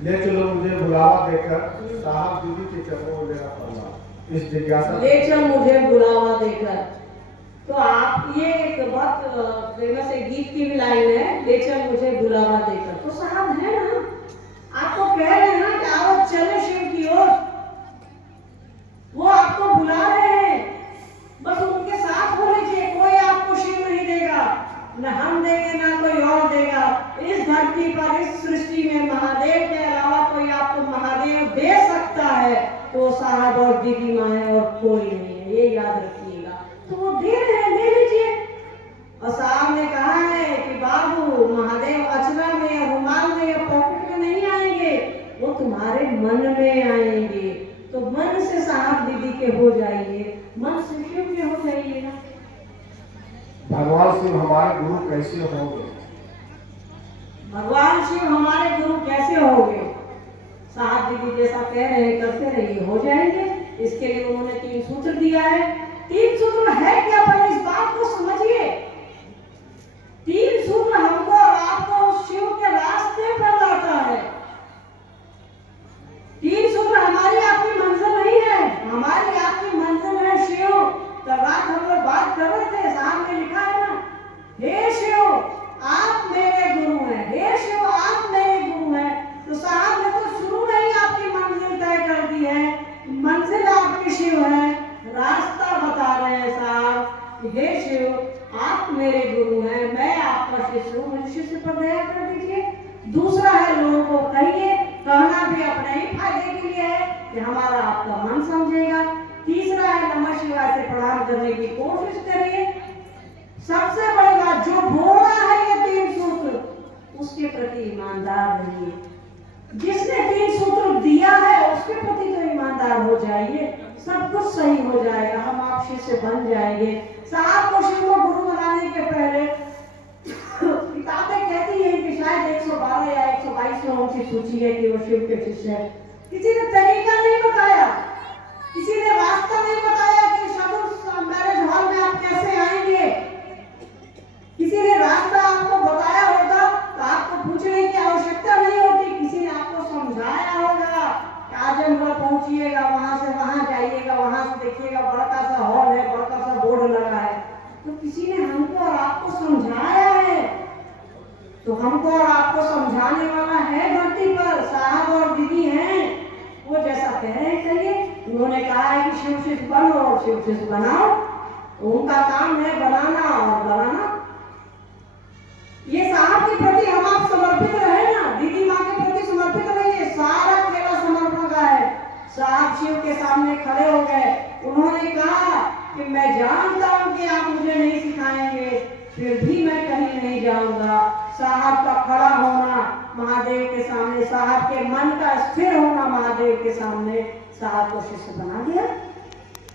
ले चलो मुझे बुलावा देकर साहब दीदी के चरणों में मेरा प्रणाम। इस जिज्ञासा ले चल मुझे बुलावा देकर। तो आप ये एक बहुत फेमस एक गीत की भी लाइन है, ले चल मुझे बुलावा देकर। तो साहब है ना, आपको कह रहे हैं ना कि आओ चले शिव की ओर। वो आपको बुला रहे हैं, बस उनके साथ हो लीजिए। कोई आपको शिव नहीं देगा, न हम देंगे ना कोई और देगा। इस धरती पर, इस सृष्टि में महादेव के अलावा कोई आपको महादेव दे सकता है तो साहब और दीदी माँ है और कोई नहीं है, ये याद रखिएगा। तो वो दे रहे हैं, ले लीजिए। और साहब ने कहा है कि बाबू महादेव अचरा में या रुमाल में या पॉकेट में नहीं आएंगे, वो तुम्हारे मन में आएंगे। तो मन से साहब दीदी के हो जाइए, मन से शिव के हो जाइएगा। भगवान शिव हमारे गुरु कैसे होंगे? भगवान शिव हमारे गुरु कैसे होंगे? साहब दीदी जैसा कह रहे हैं करते रहिए, हो जाएंगे। इसके लिए उन्होंने 3 सूत्र दिया है। 3 सूत्र है क्या, पहले इस बात को समझिए। 3 सूत्र हमको और आपको उस शिव के रास्ते पर लाता है। 3 सूत्र हमारी आपकी मंजिल नहीं है, हमारी आपकी मंजिल है शिव। कल रात हम लोग बात कर रहे थे, साहब ने लिखा है ना, हे शिव आप मेरे गुरु हैं, हे शिव आप मेरे गुरु हैं। तो साहब ने तो शुरू में ही आपकी मंजिल तय कर दी है, मंजिल आपकी शिव है, रास्ता बता रहे हैं साहब। हे शिव आप मेरे गुरु हैं, मैं आपका शिष्य हूँ, मुझे शिष्य पर दया कर दीजिए। दूसरा है, लोगों को कहिए, कहना भी अपने ही फायदे के लिए है कि हमारा आपका मन समझेगा। तीसरा है, नमः शिवाय से प्रणाम करने की कोशिश करिए। सबसे बड़ी बात, जो बोला है ये 3 सूत्र, उसके प्रति ईमानदार रहिए। जिसने 3 सूत्र दिया है उसके प्रति तो ईमानदार हो जाइए, सब कुछ सही हो जाएगा, हम आप शिष्य बन जाएंगे। साहब को शिव को गुरु बनाने के पहले किताबें कहती हैं कि शायद 112 या 122 लोगों की सूची है कि वो शिव के शिष्य है। किसी ने तरीका नहीं बताया, किसी ने रास्ता नहीं बताया कि शगुन मैरिज हॉल में आप कैसे आएंगे। किसी ने रास्ता आपको बताया होगा तो आपको पूछने की आवश्यकता नहीं होती। किसी ने आपको समझाया होगा कि आजमगढ़ पहुंचिएगा, वहां से वहां जाइएगा, वहां से देखिएगा बड़ा सा हॉल है, बड़ा सा बोर्ड लगा है। तो किसी ने हमको और आपको समझाया है। तो हमको और आपको समझाने वाला है धरती पर, साहब और दीदी हैं। वो जैसा कह रहे हैं कहिए। उन्होंने कहा है कि शिव शिष्य बनो और शिव शिष्य बनाओ। उनका काम है बनाना और बनाना। ये साहब के प्रति हम आप समर्पित रहे ना, दीदी माँ के प्रति समर्पित रहिए। सारा खेला समर्पण का है। साहब शिव के सामने खड़े हो गए, उन्होंने कहा कि मैं जानता हूं कि आप मुझे नहीं सिखाएंगे, फिर भी मैं कहीं नहीं जाऊंगा। साहब का खड़ा होना महादेव के सामने, साहब के मन का स्थिर होना महादेव के सामने, साहब को शिष्य बना दिया।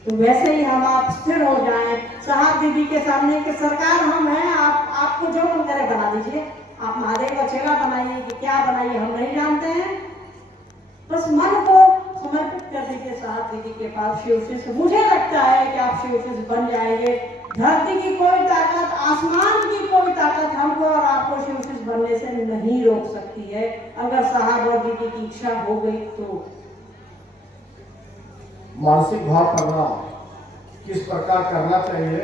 तो वैसे ही हम आप स्थिर हो जाएं साहब दीदी के सामने कि सरकार हम हैं, आपको जो मन करे बना दीजिए। आप महादेव का चेला बनाइए कि क्या बनाइए हम नहीं जानते हैं। बस मन को समर्पित कर दीजिए साहब दीदी के पास शिव शिष्य। मुझे लगता है कि आप शिव शिष्य बन जाएंगे। धरती की कोई ताकत, आसमान की कोई ताकत हमको और आपको शिव शिष्य बनने से नहीं रोक सकती है, अगर साहब और दीदी की इच्छा हो गई तो। मानसिक भाव प्रणाम किस प्रकार करना चाहिए,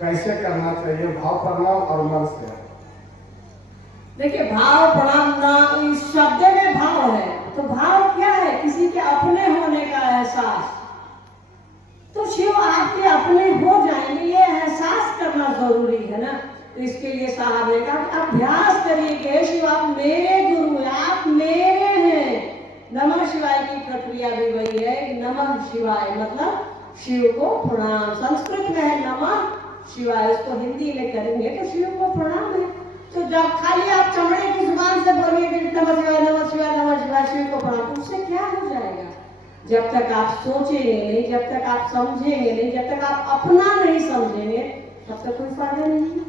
कैसे करना चाहिए? भाव प्रणाम और मन से। देखिए, भाव प्रणाम ना, इस शब्द में भाव है, तो भाव क्या है? किसी के अपने होने का एहसास। तो शिव आपके अपने हो जाएंगे, ये एहसास करना जरूरी है ना। तो इसके लिए साहब ने कहा कि अभ्यास करिए कि शिव आप मेरे गुरु हैं, आप मेरे हैं। नमः शिवाय की प्रक्रिया भी वही है। नमः शिवाय मतलब शिव को प्रणाम। संस्कृत में है नमः शिवाय, उसको हिंदी में करेंगे तो शिव को प्रणाम है। तो जब खाली आप चमड़े की जुबान से बोलिए कि नमः शिवाय नमः शिवाय नमः शिवाय शिव को प्रणाम, उससे क्या हो जाएगा? जब तक आप सोचेंगे नहीं, जब तक आप समझेंगे नहीं, जब तक आप अपना नहीं समझेंगे, तब तक कोई फायदा नहीं।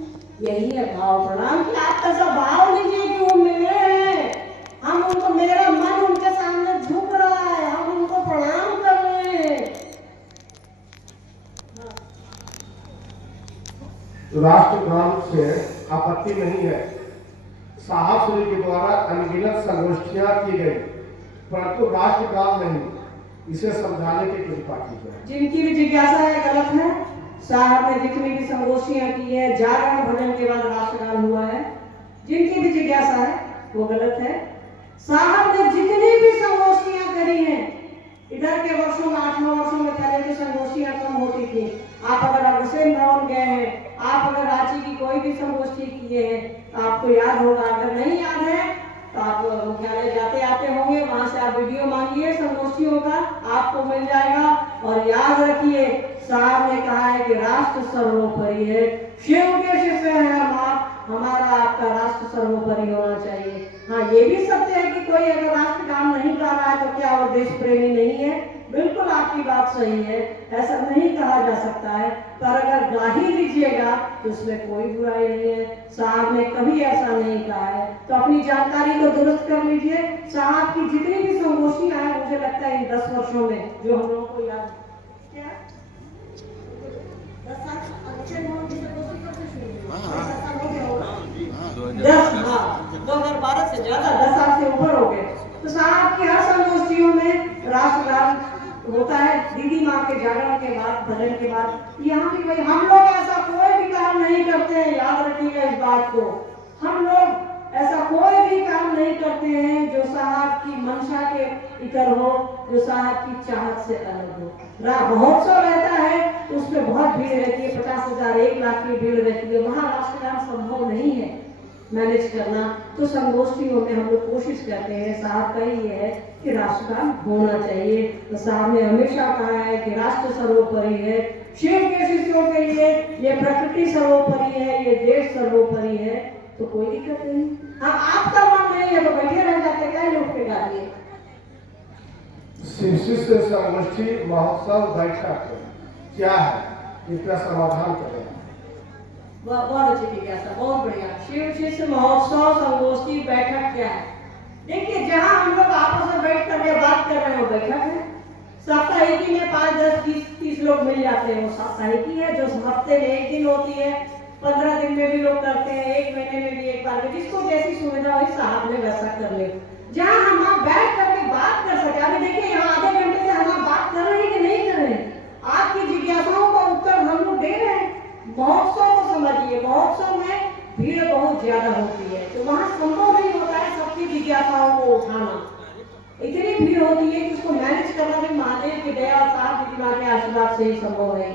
यही है भाव प्रणाम कि आप ऐसा भाव लीजिए कि वो मेरे हैं, हम उनको, मेरा मन उनके सामने झुक रहा है, हम उनको प्रणाम कर रहे हैं। राष्ट्रगान से आपत्ति नहीं है। साहब श्री के द्वारा अनगिनत संगोष्ठियां की गई, परंतु राष्ट्रगान नहीं। इसे समझाने की कृपा कीजिए। जिनकी भी जिज्ञासा है गलत है। साहब ने जितनी भी संगोष्ठियां की है, जागरण भजन के बाद राष्ट्रगान हुआ है, जिनकी भी जिज्ञासा है वो गलत है। साहब ने जितनी भी संगोष्ठियां करी हैं, इधर के वर्षों में 8-9 वर्षों में पहले तो संगोष्ठियां कम होती थी। आप अगर अग्रसेन भवन गए हैं, आप अगर रांची की कोई भी संगोष्ठी किए हैं तो आपको याद होगा। अगर नहीं याद है तो आप मुख्यालय जाते आते होंगे, वहां से आप वीडियो मांगिए संगोष्ठियों का, आपको मिल जाएगा। और याद रखिए, साहब ने कहा है कि राष्ट्र सर्वोपरि है। शिव के शिष्य हैं हम, आप, हमारा आपका राष्ट्र सर्वोपरि होना चाहिए। हाँ, ये भी सत्य है कि कोई अगर राष्ट्र काम नहीं कर रहा है तो क्या वो देश प्रेमी नहीं है? बिल्कुल आपकी बात सही है, ऐसा नहीं कहा जा सकता है, पर अगर गाही लीजिएगा तो उसमें कोई बुराई नहीं है। साहब ने कभी ऐसा नहीं कहा है, तो अपनी जानकारी को दुरुस्त कर लीजिए। साहब की जितनी भी संगोष्ठियां हैं, मुझे लगता है इन 10 वर्षों में जो हम लोगों को याद, क्या 10 साल 2012 से ज्यादा 10 साल से ऊपर हो गए। तो साहब की हर संगोष्ठियों में राष्ट्रगान होता है, दीदी माँ के जागरण के बाद, भजन के बाद। यहाँ भी भाई हम लोग ऐसा कोई भी काम नहीं करते हैं, याद रखिएगा इस बात को। हम लोग ऐसा कोई भी काम नहीं करते हैं जो साहब की मंशा के इतर हो, जो साहब की चाहत से अलग हो। महोत्सव रहता है तो उसमें बहुत भीड़ रहती है, 50,000 1 लाख की भीड़ रहती है, वहाँ राष्ट्रगान संभव नहीं है मैनेज करना। तो संगोष्ठियों में हम लोग कोशिश करते हैं, साहब का ही है कि राष्ट्रगान होना चाहिए। तो साहब ने हमेशा कहा है कि राष्ट्र सर्वोपरि है। शिव के शिष्यों के लिए ये प्रकृति सर्वोपरि है, ये देश सर्वोपरि है, तो कोई दिक्कत नहीं। हाँ, आपका मन नहीं है तो बैठे रह जाते, क्या उठ के गा दिए। शिव शिष्य संगोष्ठी महोत्सव बैठक क्या है, इसका समाधान करें। बहुत अच्छी जिज्ञासा, बहुत बढ़िया। शिव शिष्य महोत्सव संगोष्ठी बैठक क्या है? देखिए, जहाँ हम लोग आपस में बैठ करके बात कर रहे हो बैठक है। साप्ताहिकी में 5, 10, 20, 30 लोग मिल जाते हैं, वो साप्ताहिकी है। जो हफ्ते में 1 दिन होती है, 15 दिन में भी लोग करते हैं, 1 महीने में भी 1 बार में, जिसको जैसी सुविधा हुई साहब ने वैसा कर ले। जहाँ हम आप बैठ करके बात कर सके। अभी देखिए, यहाँ आधे घंटे से हम आप बात कर रहे हैं कि नहीं कर रहे हैं? आपकी जिज्ञासाओं का उत्तर हम लोग दे रहे हैं। महोत्सव को समझिए, महोत्सव में भीड़ बहुत ज्यादा होती है, तो वहाँ संभव नहीं होता है सबकी जिज्ञासाओं को उठाना। इतनी भीड़ होती है कि उसको मैनेज करना भी महादेव की दया और साहब की दिमाग के आशीर्वाद से ही संभव है।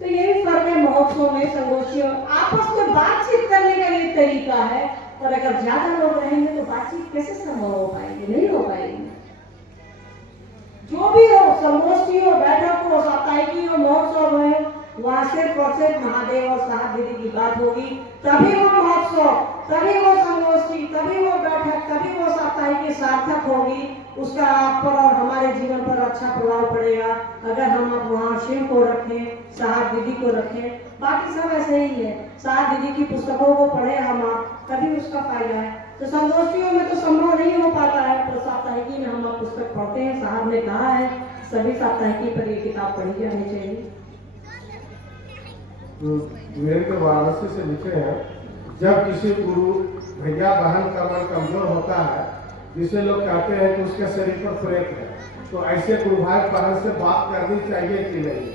तो यही फर्क है महोत्सव में, संगोष्ठियों। आपस में बातचीत करने का ये तरीका है, और अगर ज्यादा लोग रहेंगे तो बातचीत कैसे संभव हो पाएगी? नहीं हो पाएगी। जो भी हो, संगोष्ठी हो, बैठक हो, साप्ताहिकी हो, महोत्सव हो, वहां सिर्फ और सिर्फ महादेव और साहब दीदी की बात होगी, तभी वो महोत्सव, तभी वो संगोष्ठी, तभी वो बैठक, तभी वो साप्ताहिकी सार्थक होगी। उसका आप पर और हमारे जीवन पर अच्छा प्रभाव पड़ेगा अगर हम अब वहाँ शिव को रखें, साहब दीदी को रखें। बाकी सब ऐसे ही है। साहब दीदी की पुस्तकों को पढ़े हम आप, तभी उसका फायदा है। तो संगोष्ठियों में तो संभव नहीं हो पाता है, तो साप्ताहिकी में हम आप पुस्तक पढ़ते हैं। साहब ने कहा है सभी साप्ताहिकी पर ये किताब पढ़ी जानी चाहिए। मेरे को वाराणसी से लिखे हैं, जब किसी गुरु भैया बहन का मन कमजोर होता है, जिसे लोग कहते हैं कि उसके शरीर पर प्रेत है, तो ऐसे गुरु भाई बहन से बात करनी चाहिए कि नहीं?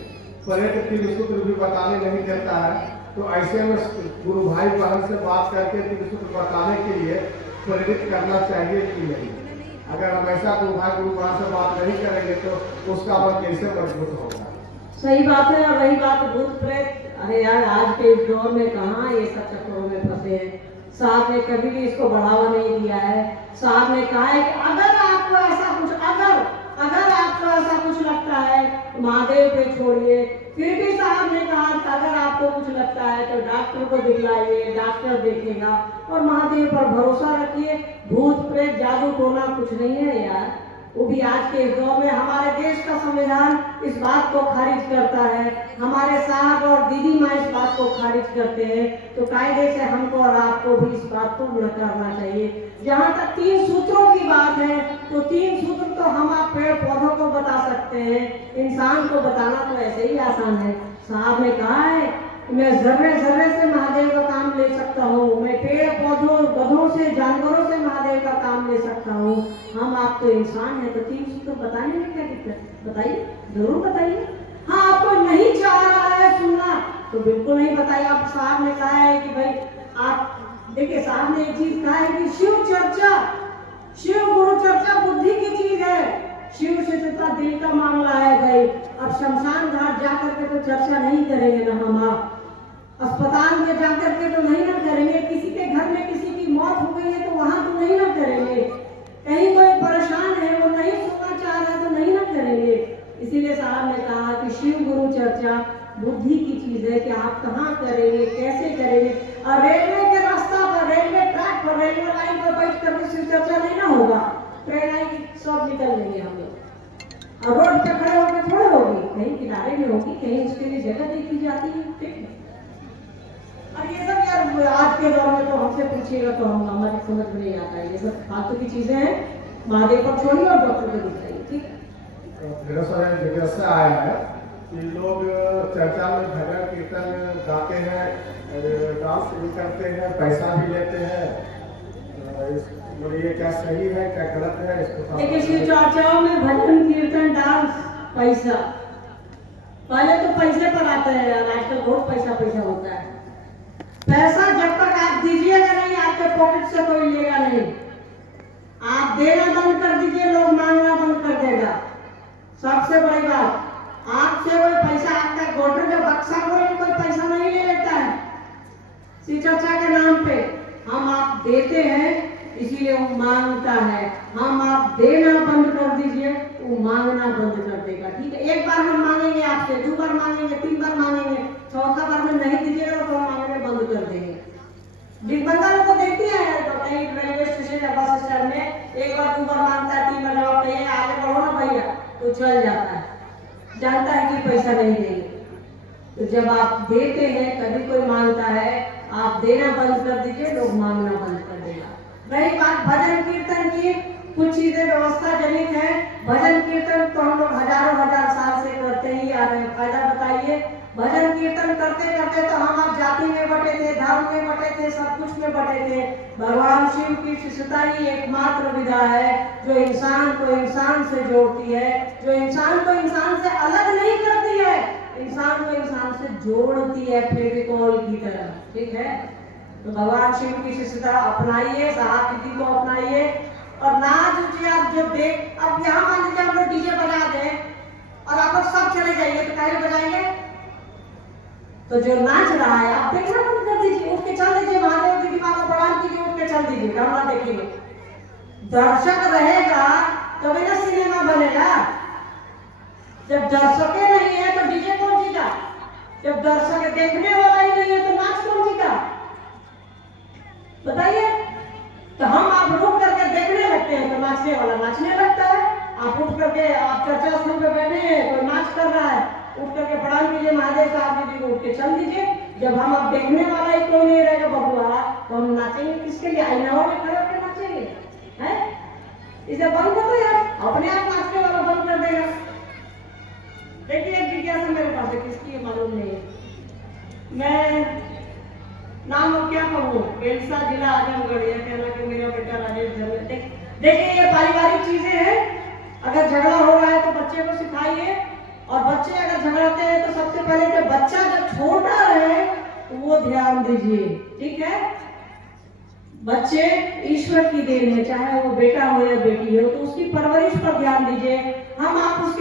प्रेत त्रिसूत्र भी बताने नहीं देता है, तो ऐसे में गुरु भाई बहन से बात करके त्रिसूत्र बताने के लिए प्रेरित करना चाहिए कि नहीं? अगर हम ऐसा गुरु भाई गुरु बहन से बात नहीं करेंगे तो उसका मन कैसे मजबूत होगा? सही बात है। और रही बात भूत प्रेत, अरे यार आज के इस दौर में कहाँ ये सब चक्करों में फंसे हैं। साहब ने कभी भी इसको बढ़ावा नहीं दिया है। साहब ने कहा है कि अगर आपको ऐसा कुछ लगता है तो महादेव पे छोड़िए। फिर भी साहब ने कहा कि अगर आपको कुछ लगता है तो डॉक्टर को दिखलाइए, डॉक्टर देखेगा, और महादेव पर भरोसा रखिए। भूत प्रेत जादू टोना कुछ नहीं है यार। वो भी आज के इस दौर में हमारे देश का संविधान इस बात को खारिज करता है, हमारे साहब और दीदी माँ इस बात को खारिज करते हैं, तो कायदे से हमको और आपको भी इस बात को न करना चाहिए। जहाँ तक 3 सूत्रों की बात है, तो 3 सूत्र तो हम आप पेड़ पौधों को बता सकते हैं, इंसान को बताना तो ऐसे ही आसान है। साहब ने कहा है कि मैं जर्रे जर्रे से महादेव का काम ले सकता हूँ, मैं पेड़ पौधों गधों से जानवरों से महादेव का काम ले सकता हूँ। हम आप तो इंसान है, तो 3 सूत्र बताने में क्या दिक्कत? बताइए, जरूर बताइए। हाँ, आपको नहीं चाह रहा है सुनना तो बिल्कुल नहीं बताइए। आप साहब ने कहा है कि भाई आप देखिए, साहब ने एक चीज कहा है कि शिव चर्चा, शिव गुरु चर्चा बुद्धि की चीज है, शिव से चर्चा दिल का मामला है। भाई अब शमशान घाट जाकर के तो चर्चा नहीं करेंगे ना हम आप, अस्पताल में जाकर के तो नहीं ना करेंगे, किसी के घर में किसी की मौत हो गई है तो वहां तो नहीं ना करेंगे, कहीं कोई परेशान है वो नहीं सुनना चाह रहा तो नहीं ना करेंगे। इसीलिए साहब ने कहा कि शिव गुरु चर्चा बुद्धि की चीज है कि आप कहाँ करेंगे, कैसे करेंगे। और रेलवे के रास्ता पर, रेलवे ट्रैक पर, रेलवे लाइन पर बैठ करके शिव चर्चा नहीं ना होगा। ट्रेन आएगी, सब निकल लेंगे हम लोग, और रोड पे खड़े होकर थोड़े होगी, कहीं किनारे में होगी, कहीं उसके लिए जगह देखी जाती है। ठीक है, और ये सब यार आज के दौर में तो हमसे पूछिएगा तो हम हमारी समझ में नहीं आता है। ये सब फालतू की चीजें हैं, महादेव पर छोड़िए और डॉक्टर को दिखाइए। ठीक है, मेरा सारा जिज्ञासा आया है कि लोग चर्चा में भजन कीर्तन गाते हैं, डांस भी करते हैं, पैसा भी लेते हैं, ये क्या सही है क्या गलत है? इसको देखिए, शिव चर्चाओं में भजन कीर्तन डांस पैसा, पहले तो पैसे पर आता है यार, आजकल बहुत पैसा होता है। पैसा जब तक आप दीजिएगा नहीं, आपके पॉकेट से कोई लेगा नहीं। आप देना बंद कर दीजिए, लोग मांगना बंद कर देगा। सबसे बड़ी बात, आपसे कोई पैसा, आपका गोल्डन का बक्सा कोई पैसा नहीं ले लेता है शिव चर्चा के नाम पे। हम आप देते हैं इसीलिए वो मांगता है। हम आप देना बंद कर दीजिए, वो मांगना बंद कर देगा। ठीक है, एक बार हम मांगेंगे आपसे, 2 बार मांगेंगे, 3 बार मांगेंगे, 4था बार में नहीं दीजिएगा तो हम मांगने बंद कर देंगे। दिग्बंधन को देखती है तो कहीं रेलवे स्टेशन या बस स्टैंड में 1 बार 2 बार मांगता है, 3 बार जवाब नहीं है, आगे बढ़ो ना भैया, तो चल जाता है, जानता है कि पैसा नहीं देंगे। तो जब आप देते हैं, कभी कोई मांगता है, आप देना बंद कर दीजिए, लोग मांगना बंद कर देगा। रही बात भजन कीर्तन की, कुछ चीजें व्यवस्था जनित है। भजन कीर्तन तो हम लोग हजारों साल से करते ही आ रहे हैं। फायदा बताइए, भजन कीर्तन करते करते तो हम आप जाति में बटे थे, धर्म में बटे थे, सब कुछ में बटे थे। भगवान शिव की शिष्यता ही एकमात्र विधा है जो इंसान को इंसान से जोड़ती है, जो इंसान को इंसान से अलग नहीं करती है, इंसान को इंसान से जोड़ती है फेविकोल की तरह। ठीक है, तो भगवान शिव की शिष्यता अपनाइए, साहब को अपनाइए, और नाच उचिए। आप जो देख, अब यहाँ मान लीजिए हम लोग डीजे बजा दें और आप लोग सब चले जाइए तो कैसे बजाएंगे? तो जो नाच रहा है आप देखना बंद कर दीजिए, उठ के चल दीजिए, महादेव दीदी माँ को प्रणाम कीजिए, उठ के चल दीजिए, ड्रामा देखिए। दर्शक रहेगा तभी ना सिनेमा बनेगा। जब दर्शक नहीं है तो डीजे कौन जीता? जब दर्शक देखने वाला ही नहीं है तो नाच कौन जीता? बताइए। तो हम आप रुक करके देखने लगते हैं तो नाचने वाला नाचने लगता है। आप उठ करके, आप चर्चा स्थल पे बैठे हैं, कोई नाच कर रहा है, उठ करके प्रणाम कीजिए महादेव साहब जी को, उठ के चल दीजिए। जब हम आप देखने वाला ही कोई नहीं रहेगा बबुआ, तो हम नाचेंगे किसके लिए? आईनाओं में खड़े होकर इसे बंद कर दो यार, अपने आप नाचने वाला बंद कर देगा। देखिए एक जिज्ञासा मेरे पास है, किसकी है मालूम नहीं है। मैं नाम अब क्या कहूँ, बेलसा जिला आजमगढ़, यह कहना कि मेरा बेटा राजेश धर्म। देखिए ये पारिवारिक चीजें हैं, अगर झगड़ा हो रहा है तो बच्चे को सिखाइए, और बच्चे अगर झगड़ाते हैं तो सबसे पहले जब बच्चा जब छोटा रहे तो वो ध्यान दीजिए, ठीक है। बच्चे ईश्वर की देन है, चाहे वो बेटा हो या बेटी हो, तो उसकी परवरिश पर ध्यान दीजिए।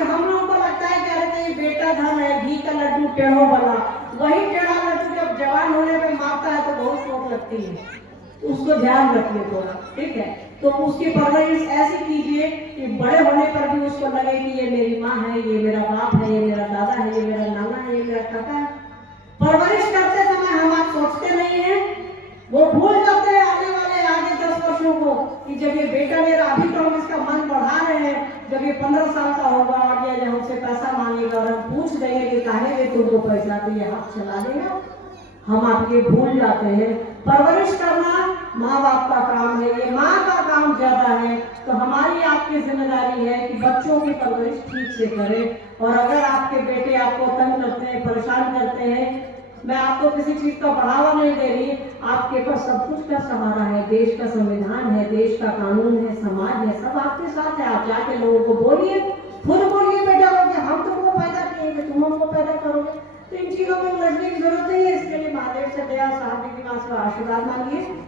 हम लोगों को लगता है कह रहे थे बेटा धन है, घी का लड्डू टेढ़ो बना, वही टेढ़ा लड्डू जब जवान होने पे मारता है तो बहुत चोट लगती है, तो उसको ध्यान रखिए थोड़ा, ठीक है। तो उसकी परवरिश ऐसी कीजिए कि बड़े होने पर भी उसको लगे कि ये मेरी माँ है, ये मेरा बाप है, ये मेरा दादा है, ये मेरा नाना है, ये मेरा काका है। परवरिश करते समय हम आप सोचते नहीं है, वो भूल जाते हैं आने वाले आगे 10 वर्षों को कि जब ये बेटा मेरा, अभी तो हम इसका मन बढ़ा रहे हैं, जब ये 15 साल का होगा और ये जब हमसे पैसा मांगेगा और हम पूछ देंगे कि काहे में तुमको पैसा, तो ये हाथ चला देगा। हम आपके भूल जाते हैं। परवरिश करना माँ बाप का काम है, ये माँ का काम ज्यादा है, तो हमारी आपकी जिम्मेदारी है कि बच्चों की परवरिश ठीक से करें। और अगर आपके बेटे आपको तंग करते हैं, परेशान करते हैं, मैं आपको किसी चीज का बढ़ावा नहीं दे रही, आपके पास सब कुछ का सहारा है, देश का संविधान है, देश का कानून है, समाज है, सब आपके साथ है। आप जाके लोगों को बोलिए, खुद बोलिए बेटा हो कि हम तुमको पैदा किए, तुम हमको पैदा करोगे। तो इन चीजों में उलझने की जरूरत नहीं है। इसके लिए महादेव से दया, साहब दीदी माँ से आशीर्वाद मांगिए।